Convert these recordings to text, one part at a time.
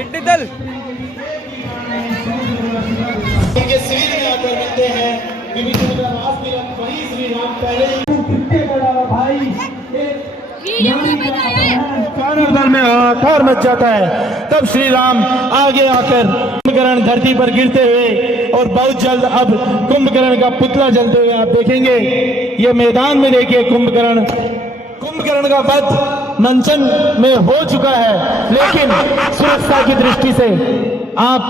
इट्टिदल इनके शिविर में आकर मिलते हैं विभीषण का रास मिलन वही श्री राम पहले कितने बड़ा भाई वानर दल में हाहाकार मच जाता है। तब श्री राम आगे आकर कुंभकर्ण धरती पर गिरते हुए और बहुत जल्द अब कुंभकर्ण का पुतला जलते हुए आप देखेंगे। ये मैदान में देखिए कुंभकर्ण का वध मंचन में हो चुका है, लेकिन सुरक्षा की दृष्टि से आप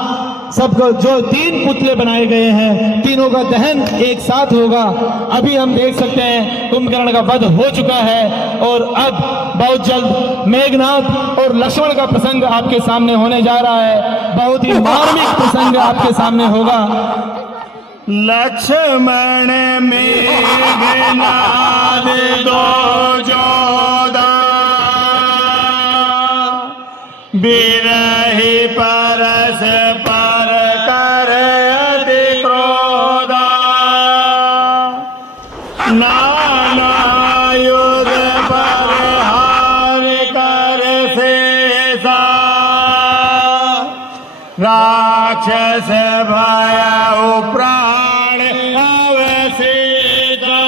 सबको जो 3 पुतले बनाए गए हैं तीनों का दहन एक साथ होगा। अभी हम देख सकते हैं कुंभकर्ण का वध हो चुका है और अब बहुत जल्द मेघनाथ और लक्ष्मण का प्रसंग आपके सामने होने जा रहा है। बहुत ही मार्मिक प्रसंग आपके सामने होगा। लक्ष्मण मेघनाद दो जोधा बिरही परस पर कर अति क्रोधा नाना युग पर हार कर शेषा राक्षस भय प्राण अवशेषा।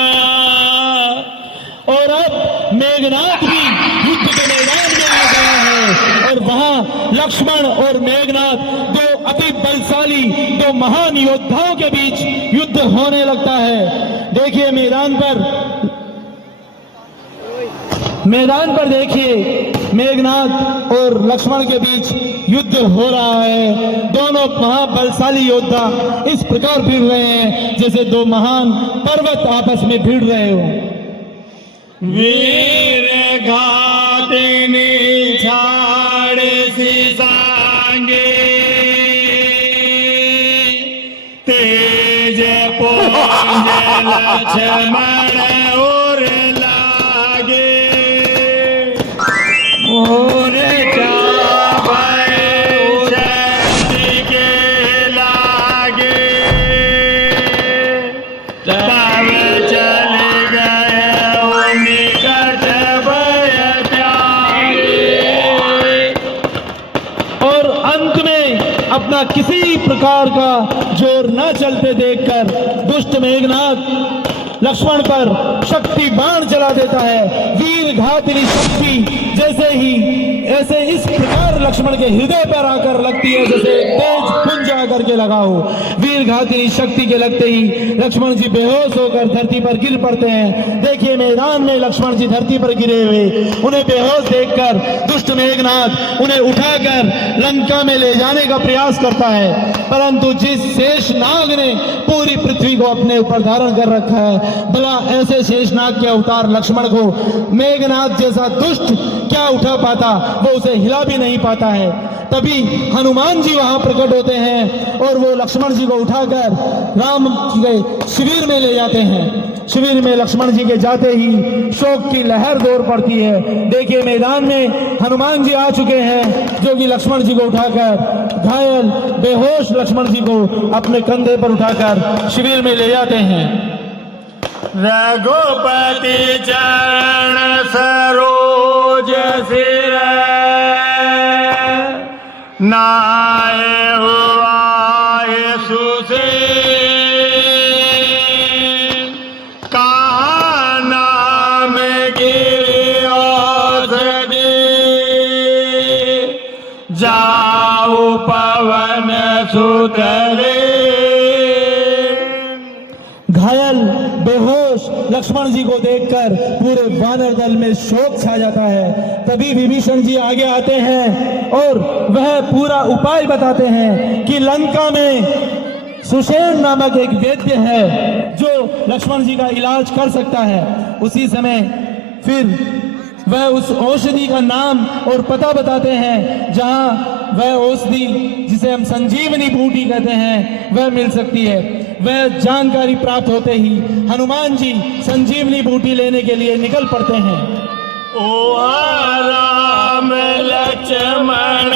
और अब मेघनाथ भी युद्ध के मैदान में आ गया है और वहां लक्ष्मण और मेघनाथ दो अति बलशाली दो महान योद्धाओं के बीच युद्ध होने लगता है। देखिए मैदान पर देखिए मेघनाथ और लक्ष्मण के बीच युद्ध हो रहा है। दोनों महाबलशाली योद्धा इस प्रकार भिड़ रहे हैं जैसे दो महान पर्वत आपस में भिड़ रहे हो। वीर घातिनी छाड़ सीसांगे तेज पुंज लक्ष्मण और लागे और क्या भय शक्ति के लागे तब चल गए निकट भय त्यागे। और अंत में अपना किसी प्रकार का जोर न चलते देखकर दुष्ट मेघनाथ लक्ष्मण पर शक्ति बाण चला देता है। वीर घातिनी शक्ति ऐसे इस प्रकार लक्ष्मण के हृदय पर आकर लगती है जैसे तेज पुंज आकर के लगा हो। वीर घातिनी शक्ति के लगते ही लक्ष्मण जी बेहोश होकर धरती पर गिर पड़ते हैं। देखिए मैदान में लक्ष्मण जी धरती पर गिरे हुए, उन्हें बेहोश देखकर दुष्ट मेघनाथ उन्हें उठाकर लंका में ले जाने का प्रयास करता है, परंतु जिस शेषनाग ने पूरी पृथ्वी को अपने ऊपर धारण कर रखा है, भला ऐसे शेषनाग के अवतार लक्ष्मण को मेघनाथ जैसा दुष्ट क्या उठा पाता, वो उसे हिला भी नहीं पाता है। तभी हनुमान जी वहां प्रकट होते हैं और वो लक्ष्मण जी को उठाकर राम के शिविर में ले जाते हैं। शिविर में लक्ष्मण जी के जाते ही शोक की लहर दौड़ पड़ती है। देखिए मैदान में हनुमान जी आ चुके हैं जो कि लक्ष्मण जी को उठाकर घायल बेहोश लक्ष्मण जी को अपने कंधे पर उठाकर शिविर में ले जाते हैं। रघुपति चरण सरोज सिर नाए हुआ सुसे कहा नाम गिरी औषधि जाओ पवन सुतरे। घायल बेहोश लक्ष्मण जी को देखकर पूरे वानर दल में शोक छा जाता है। तभी विभीषण जी आगे आते हैं और वह पूरा उपाय बताते हैं कि लंका में सुषेण नामक एक वैद्य है जो लक्ष्मण जी का इलाज कर सकता है। उसी समय फिर वह उस औषधि का नाम और पता बताते हैं जहां वह औषधि जिसे हम संजीवनी बूटी कहते हैं वह मिल सकती है। वह जानकारी प्राप्त होते ही हनुमान जी संजीवनी बूटी लेने के लिए निकल पड़ते हैं। ओ राम लक्ष्मण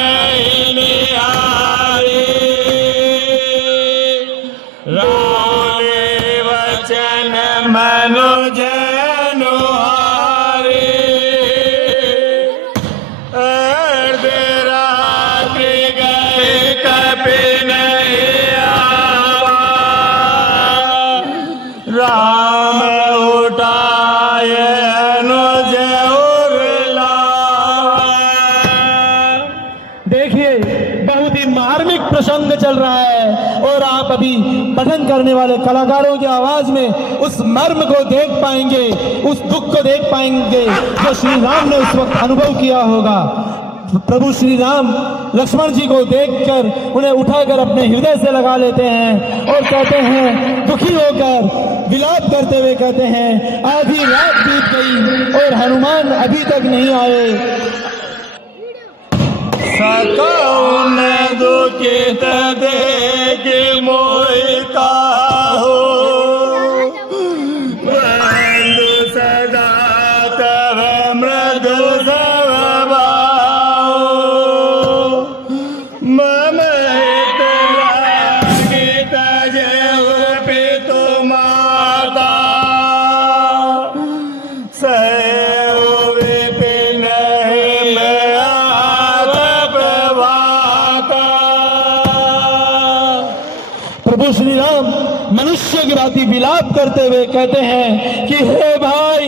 वचन मनोज जंग चल रहा है और आप अभी पठन करने वाले कलाकारों की आवाज में उस मर्म को देख पाएंगे, उस दुख को देख पाएंगे जो श्री राम ने उस वक्त अनुभव किया होगा। प्रभु श्री राम लक्ष्मण जी को देखकर उन्हें उठाकर अपने हृदय से लगा लेते हैं और कहते हैं, दुखी होकर विलाप करते हुए कहते हैं, आधी रात बीत गई और हनुमान अभी तक नहीं आए। सकौन दुखित देख मोहिता हो, बंधु सदा तव मृदु स्वभाव, मम हित लागित जेउ पितु माता, सैव विपिन प्रभु श्री राम मनुष्य की भांति विलाप करते हुए कहते हैं कि हे भाई,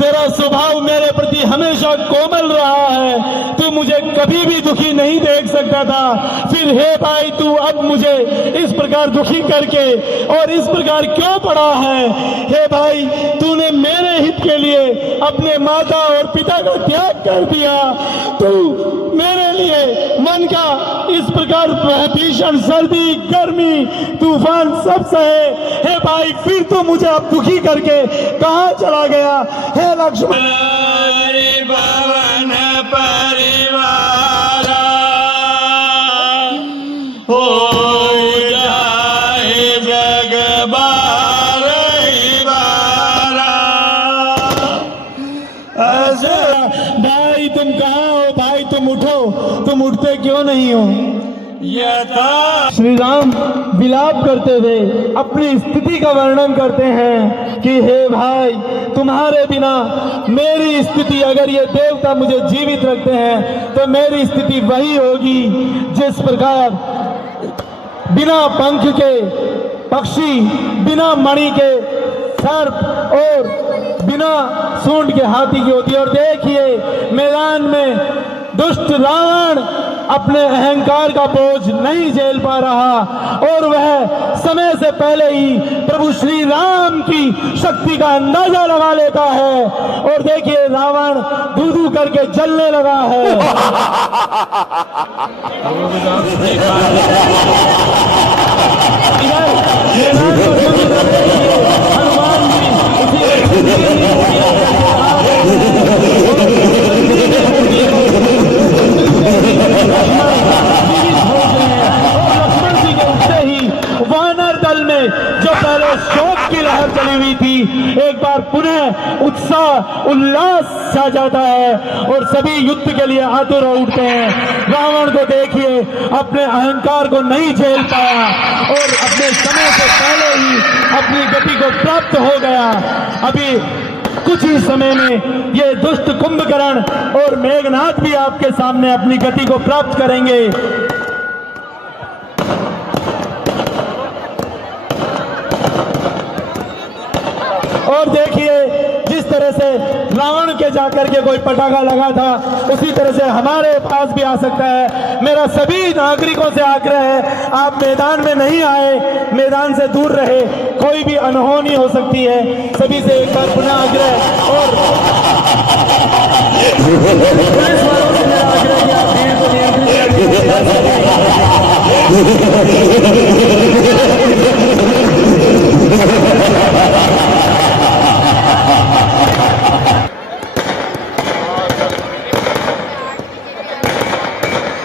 तेरा स्वभाव मेरे प्रति हमेशा कोमल रहा है, तू मुझे कभी भी दुखी नहीं देख सकता था, फिर हे भाई तू अब मुझे इस प्रकार दुखी करके और इस प्रकार क्यों पड़ा है? हे भाई, तूने मेरे हित के लिए अपने माता और पिता का त्याग कर दिया, तू मेरे लिए मन का इस प्रकार भीषण सर्दी गर्मी तूफान सब सहे, हे भाई फिर तू मुझे अब दुखी करके कहाँ चला गया? हे लक्ष्मण भवन परिवार हो जाए जग भाई तुम कहाँ हो? भाई तुम उठो, तुम उठते क्यों नहीं हो? यथा श्री राम विलाप करते हुए अपनी स्थिति का वर्णन करते हैं कि हे भाई, तुम्हारे बिना मेरी स्थिति, अगर ये देवता मुझे जीवित रखते हैं तो मेरी स्थिति वही होगी जिस प्रकार बिना पंख के पक्षी, बिना मणि के सर्प और बिना सूंड के हाथी की होती है। और देखिए मैदान में दुष्ट रावण अपने अहंकार का बोझ नहीं झेल पा रहा और वह समय से पहले ही प्रभु श्री राम की शक्ति का अंदाजा लगा लेता है और देखिए रावण धू-धू करके जलने लगा है। हनुमान वानर दल में जो पहले शोक की लहर चली हुई थी, एक बार पुनः उत्साह उल्लास छा जाता है और सभी युद्ध के लिए आतुर हो उठते हैं। रावण को देखिए अपने अहंकार को नहीं झेल पाया और अपने समय से पहले ही अपनी गति को प्राप्त हो गया। अभी कुछ ही समय में ये दुष्ट कुंभकर्ण और मेघनाथ भी आपके सामने अपनी गति को प्राप्त करेंगे। और देखिए जिस तरह से रावण के जाकर के कोई पटाखा लगा था, उसी तरह से हमारे पास भी आ सकता है। मेरा सभी नागरिकों से आग्रह है, आप मैदान में नहीं आए, मैदान से दूर रहे, कोई भी अनहोनी हो सकती है। सभी से एक बार पुनः आग्रह और पुलिस वालों से मेरा आग्रह कि आप भीड़ को नियंत्रित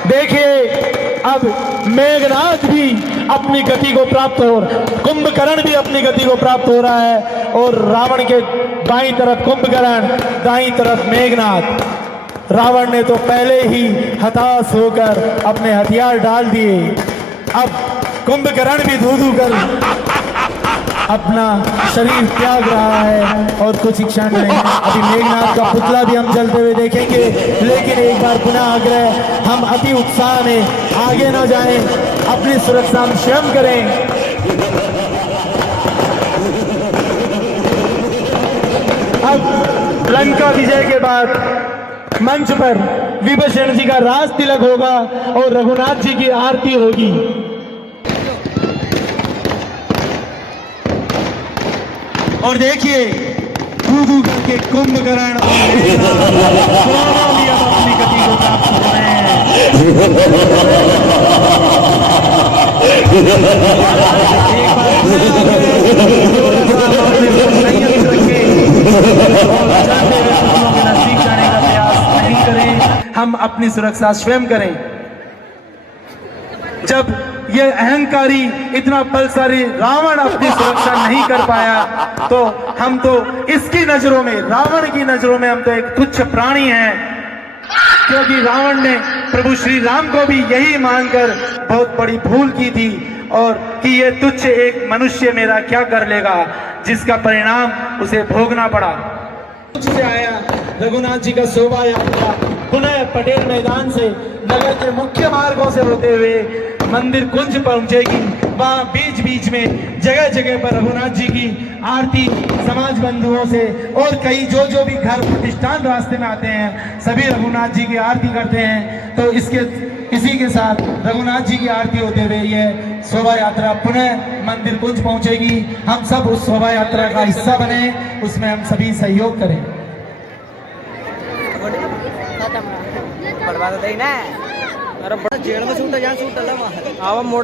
देखिए अब मेघनाथ भी अपनी गति को प्राप्त हो, कुंभकर्ण भी अपनी गति को प्राप्त हो रहा है और रावण के बाईं तरफ कुंभकर्ण, दाईं तरफ मेघनाथ। रावण ने तो पहले ही हताश होकर अपने हथियार डाल दिए, अब कुंभकर्ण भी धू-धू कर अपना शरीर त्याग रहा है और कुछ ही क्षण में अभी मेघनाथ का पुतला भी हम जलते हुए देखेंगे। लेकिन एक बार पुनः आग्रह, हम अति उत्साह में आगे न जाएं, अपनी सुरक्षा हम स्वयं करें। अब लंका विजय के बाद मंच पर विभूषण जी का राज तिलक होगा और रघुनाथ जी की आरती होगी। और देखिए कूदू करके कुंभकर्ण और दोनों भी अब अपनी गति को प्राप्त हो रहे हैं। नजदीक जाने का प्रयास नहीं करें, हम अपनी सुरक्षा स्वयं करें। जब ये अहंकारी इतना बलशाली रावण अपनी सुरक्षा नहीं कर पाया तो हम तो इसकी नजरों में, रावण की नजरों में हम तो एक तुच्छ प्राणी हैं, क्योंकि रावण ने प्रभु श्री राम को भी यही मानकर बहुत बड़ी भूल की थी और कि ये तुच्छ एक मनुष्य मेरा क्या कर लेगा, जिसका परिणाम उसे भोगना पड़ा। से आया रघुनाथ जी का शोभा यात्रा पुनः पटेल मैदान से नगर के मुख्य मार्गों से होते हुए मंदिर कुंज पहुंचेगी। वहां बीच बीच में जगह जगह पर रघुनाथ जी की आरती समाज बंधुओं से और कई जो भी घर प्रतिष्ठान रास्ते में आते हैं सभी रघुनाथ जी की आरती करते हैं। तो इसी के साथ रघुनाथ जी की आरती होते हुए यह शोभा यात्रा पुनः मंदिर कुंज पहुंचेगी। हम सब उस शोभा यात्रा का हिस्सा बने, उसमें हम सभी सहयोग करें। जेल में सूट जहाँ सूट आवा मोड़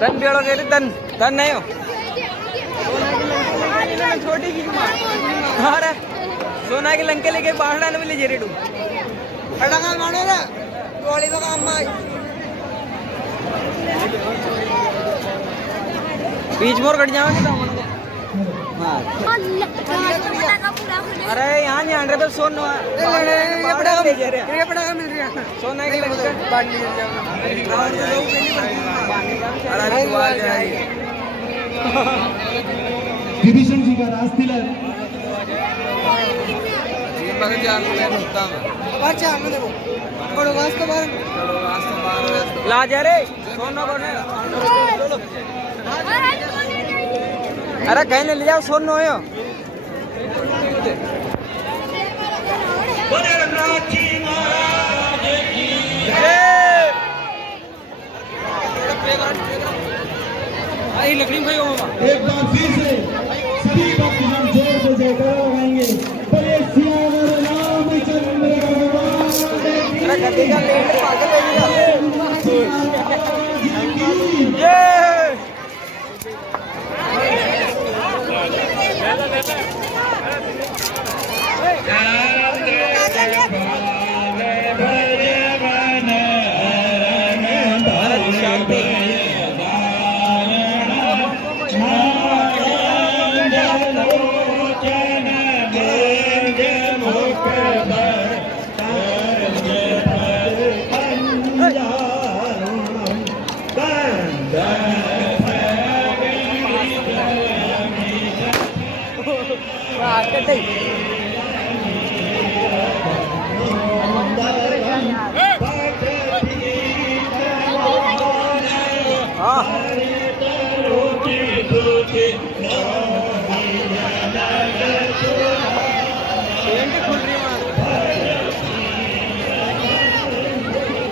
तन बेड़ो के तन तन नहीं हो छोटी की अरे सोना की लंके लेके बाहर आने में ले जेरेडू अड़का मानो रे गोली का काम आई बीच मोर कट जाओगे तो मन को हां अरे यहां जान रहे तो सोन ये पड़ा ले जा रहे ये पड़ा मिल रहा सोना की लंका बांध ले जाओ विभीषण जी का राज तिलक ला जा रे सोनो बने अरे कहीं ले जाओ सोनो हो लकड़ी भाई एक बार फिर से सभी भक्तजन जोर से जयकारा लगाएंगे। बोले सियावर रामचंद्र भगवान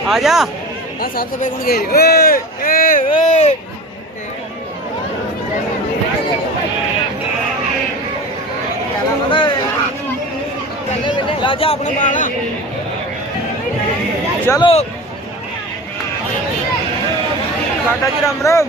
आजा साफ सफाई कौन गई लाजा अपने बाणा चलो काका जी राम राम।